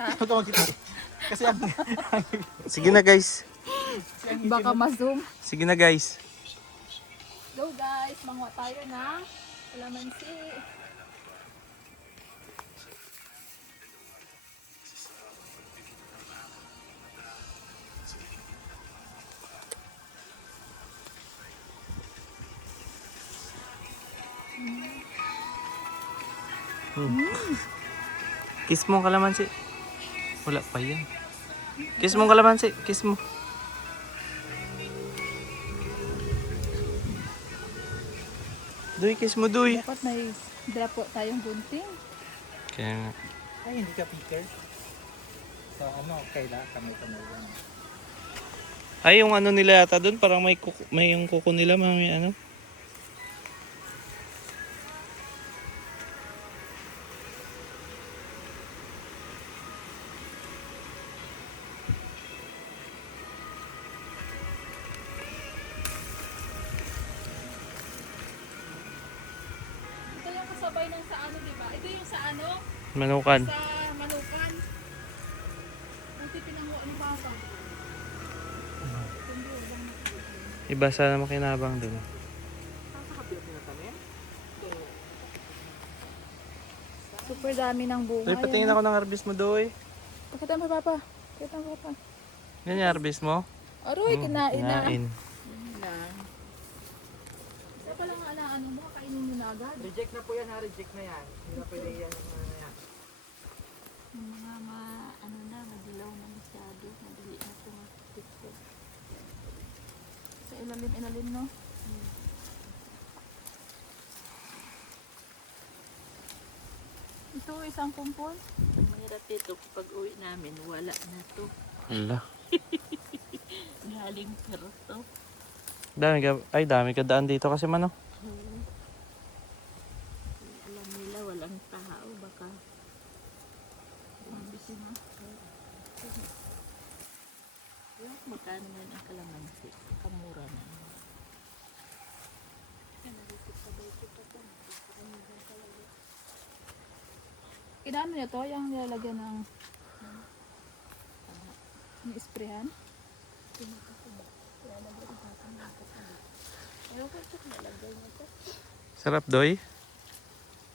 Kasi ang Sige na guys. Baka ma-zoom. Sige na guys. Go guys, manguha tayo ng kalamansi. Kiss mo ang kalamansi. Wala pa yan. Kiss mo ang kalamansi. Kiss mo. Duy, kiss mo, Duy. Dapat may drop po tayong gunting. Kaya nga. ay hindi ka picker. So ano, kailangan kamay-kamay lang. Ay, yung ano nila yata doon, parang may yung kuko nila, may ano. Ito yung kasabay ng sa ano, di ba? Ito yung sa ano? Manukan. Sa Manukan. Buti pinanguha ni Papa. Iba sana makinabang doon. Super dami ng bunga. Duy, patingin ako ng harvest mo, Duy. Pakita mo, Papa. Pakita mo, Papa. Yan yung harvest mo? Aroy, kinain na. Kinain. Isa pa lang ano mo, kainin mo na agad. Reject na po yan ha, reject na yan. Hindi na pwede yan ang ano yan. Yung mga ano na, madilaw na masyado. Madali na ito mag-tiktok. Sa ilalim, no? Ito, isang kumpol. Mahirap ito pag uwi namin, wala na to. Ala. Galing Perto. Dami ka daan dito kasi mano. Alam nila walang tao, baka Mabisi na. magkano ngayon ang kalamansi. Kamura na. Kinano niya to, yung nilalagyan ng ni-sprayhan. Sarap, Doy.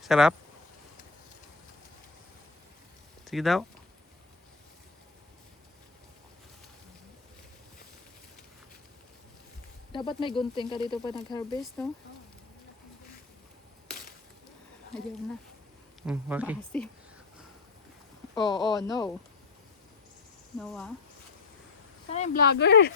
Sarap. Sige daw. Dapat may gunting ka dito pa nag-harvest, no? Ayaw na. Okay. Maasim. Oh, no. No, ah. Saan yung vlogger?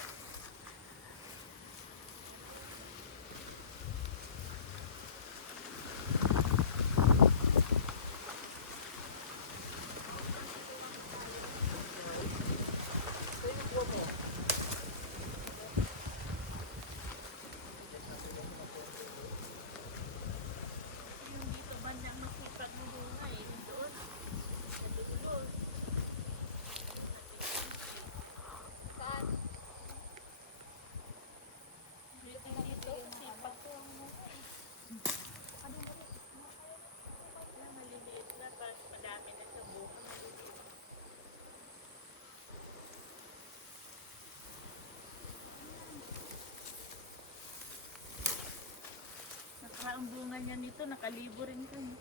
Ang bunga niya nito, nakalibo rin kami.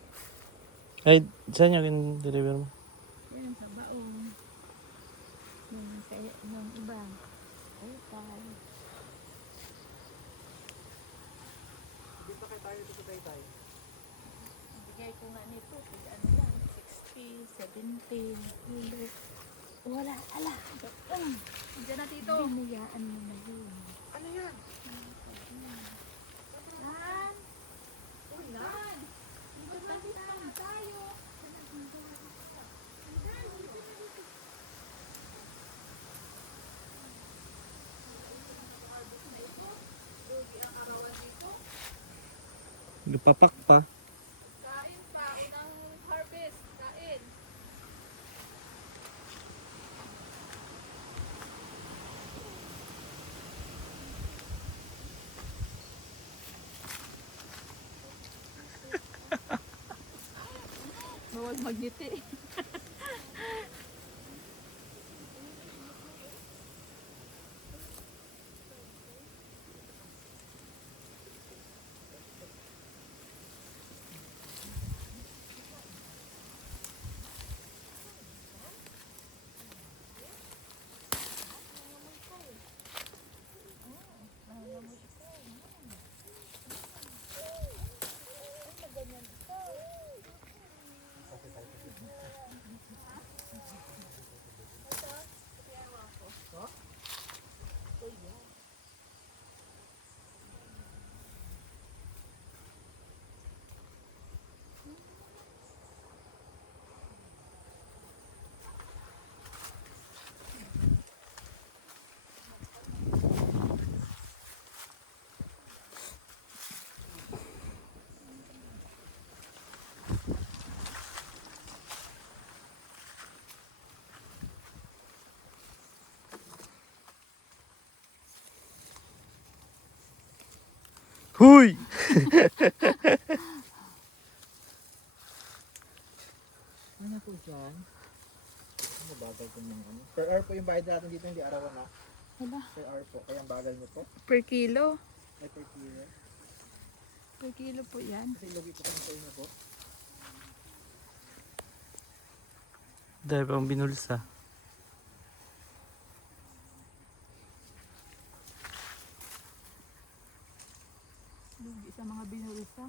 Ay, saan yung deliver mo? Yan, sa baong. Yung iba. Ay, tayo. Dito kayo tayo, dito tayo. Bigay ko nga nito, kaya ano lang, 60, 70. Wala, ala. Diyan na, Tito. Binayaan mo na yun. Ano yan? Lupapak pa. Kain pa, unang harvest. Kain. Bawal magniti. Huy! Ano po dyan? Ano bagal ko yung ano? Per hour po yung bayad natin dito, hindi arawan na. Hala, Per hour po, kaya ang bagal nyo po. per kilo. Ay per kilo. Per kilo po yan. Kasi lugi po kami sa inyo po. Dahil pang binulsa. Lugi sa mga binulsa.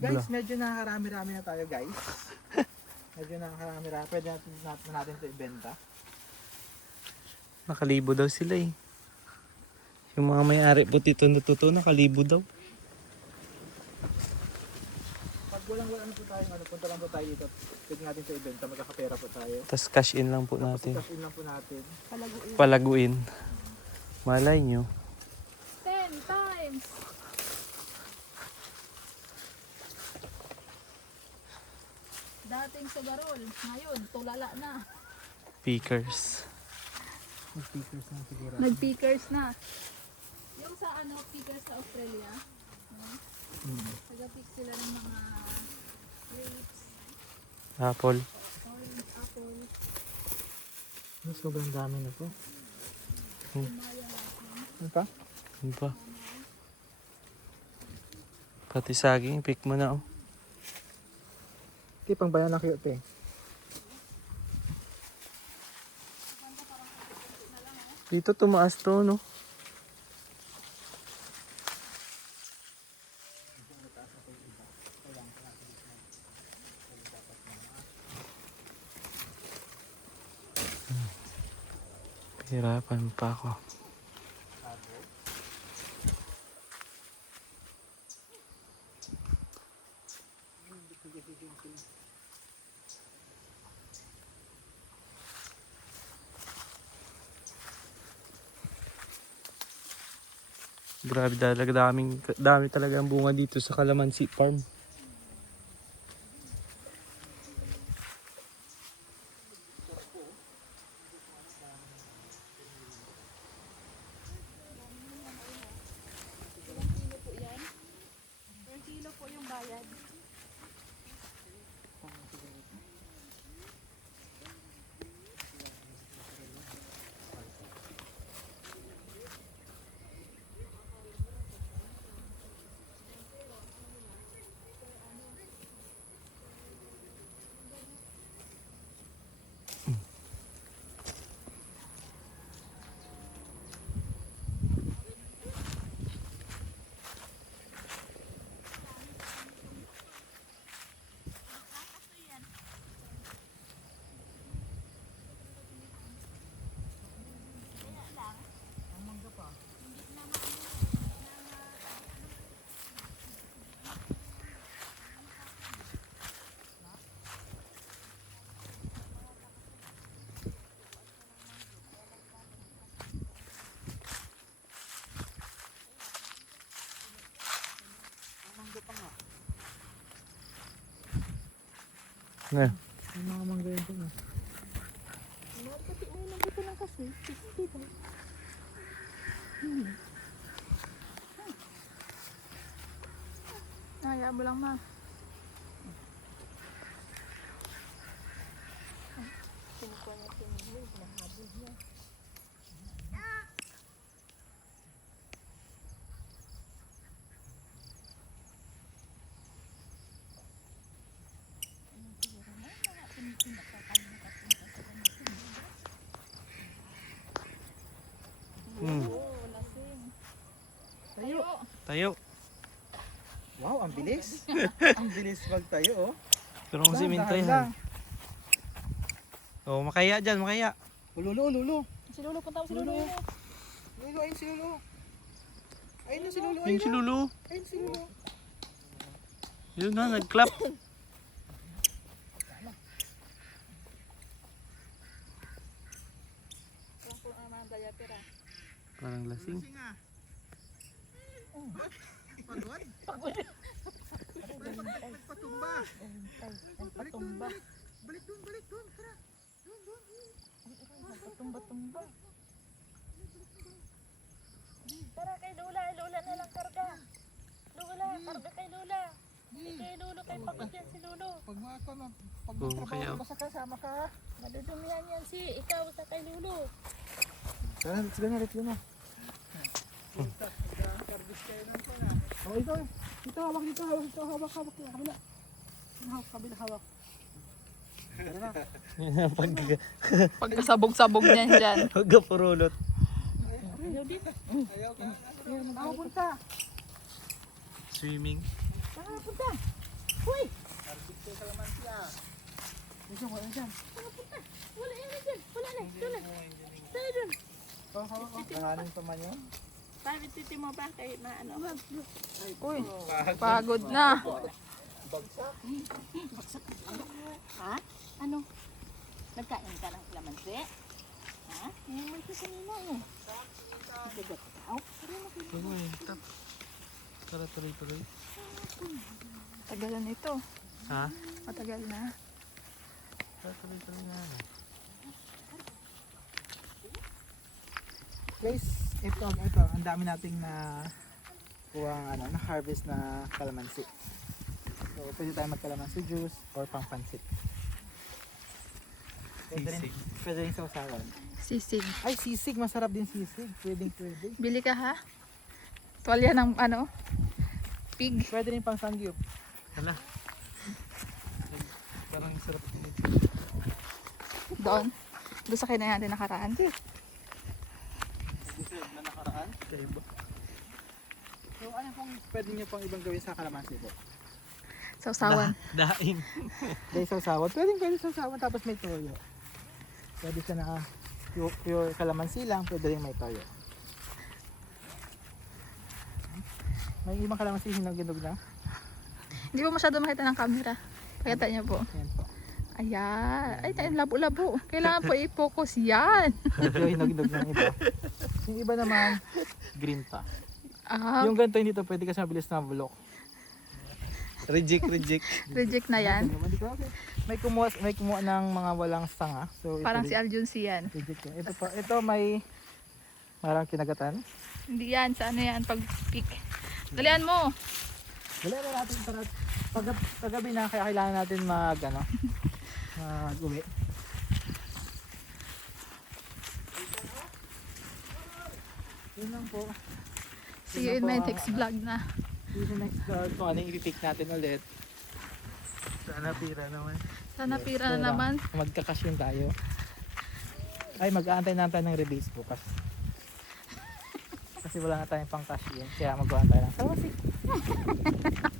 Guys, medyo nakakarami-rami na tayo guys. Medyo nakakarami-rami. Pwede natin ito ibenta. Nakalibo daw sila eh. Yung mga may-ari po dito natuto, nakalibo daw. Pag walang ano po tayo, ano, punta lang po tayo dito. Pwede natin ito ibenta, magkakapera po tayo. Tapos cash in lang po Tapos natin. cash in lang po natin. Palaguin. Palaguin. Malay nyo. 10 times. Dating sa garol, ngayon tulala na. Pickers. Mag-speakers na siguro. Nag-pickers na. Yung sa ano, pickers sa Australia, taga-pick sila ng mga grapes, Apple. orange, apple, Sobrang dami na po. kumaya natin. Ano pa? Ano pa? Pati saging, pick mo na oh. Okay, pang banana cute eh. Dito tumaas to, no? Hirapan pa ako. Grabe talaga, dami talaga ang bunga dito sa Calamansi Farm. Per kilo po yung bayad. Nga. May mga mangga yun po na. Pati may nandito lang kasi. 60 daw. Hayaan mo lang ma. Kinukuha niya pinili. Nahabol niya. Oo, lasing. Tayo. Tayo. Wow, ang bilis. Ang bilis magtayo oh. Pero kung Dahan, siminto dahan yan. lang. Oh, makaya dyan, makaya. Lulu. Si Lolo, punta mo si Lolo. Lulu, ayun si Lulu. Ayun na si Lulu, Yun si Lulu. Ayun si Lulu. Yun na, nag-clap. Parang po ang mga dayapera. Parang lasing. Pagod? Patumba. Patumba. Balik doon. Tara. Doon. tumba-tumba. Tara kay Lola, Lola na lang karga. Lola, karga kay Lola. Hindi kay Lolo, kay pagod yan si Lolo. Pag mga ito, pag Oo, magtrabaho kaya- ka sa kasama ka. Madudumihan yan si ikaw sa kay Lolo. Tara, let's go na, let's go na. Oh, ito, hawak dito, hawak, kabila. Kabila, hawak. Tara na. Pagkasabog-sabog niyan dyan. Pagkapurulot. Ayaw dito. Ayaw ka. Ayaw punta. Swimming. Saan ka punta? Uy! Ito sa laman siya. Ito, wala dyan. Saan ka punta? Wala yan dyan. Wala na. Doon na. Tayo dun. Oh, hawak, oh. Nanganin pa man yun. Sabi titi mo ba kay maano? Uy, pagod na. Ha? Ano? Nagkain ka ng kalamansi? Ha? Ngayon ko kanina eh. Nagagat ka? Tara, tuloy-tuloy. Tagalan ito. Ha? Matagal na. Tara, tuloy-tuloy na. Guys, ito, ang dami nating na harvest na kalamansi. So, pwede tayo magkalamansi juice or pangpansit. Pwede rin sa usawan. Sisig. Ay, sisig. Masarap din sisig. Pwede. Bili ka ha? Tuwalya ng pig. Pwede rin pang sangyup. Hala. Parang sarap nito. Doon. Doon sa kanya natin nakaraan. Na nakaraan. Kaiba. So, ano pong pwede nyo pang ibang gawin sa kalamansi po? Sa usawan. Daing. Dahil sa usawan. Pwede sa usawan tapos may toyo. Pwede siya na pure kalamansi lang. Pwede rin may toyo. May ibang kalamansi hinog-hinog na. Hindi po masyado makita ng camera. Pakita niyo po. Yan po. Ayan. Ay, labo-labo. Kailangan po i-focus yan. Medyo hinog-hinog ng iba. Yung iba naman, green pa. Ah, Yung ganito hindi to pwede kasi mabilis na bulok. Reject. reject na yan. May kumuha ng mga walang sanga. So, ito Parang rin- si Aljun yan. reject yan. Ito may marang kinagatan. Hindi yan. Sa ano yan? Pag-pick. Dalian mo. Dali na natin para paggabi na kaya kailangan natin mag-uwi. Yun lang po. See you in my next vlog na. See you in the next vlog. Kung ano yung i-pick natin ulit. Sana pira naman. Sana pira na naman. Magkakasyon tayo. Ay, mag-aantay na tayo ng rebase bukas. Kasi wala na tayong pang cash yun. Kaya mag-aantay lang. Salamat.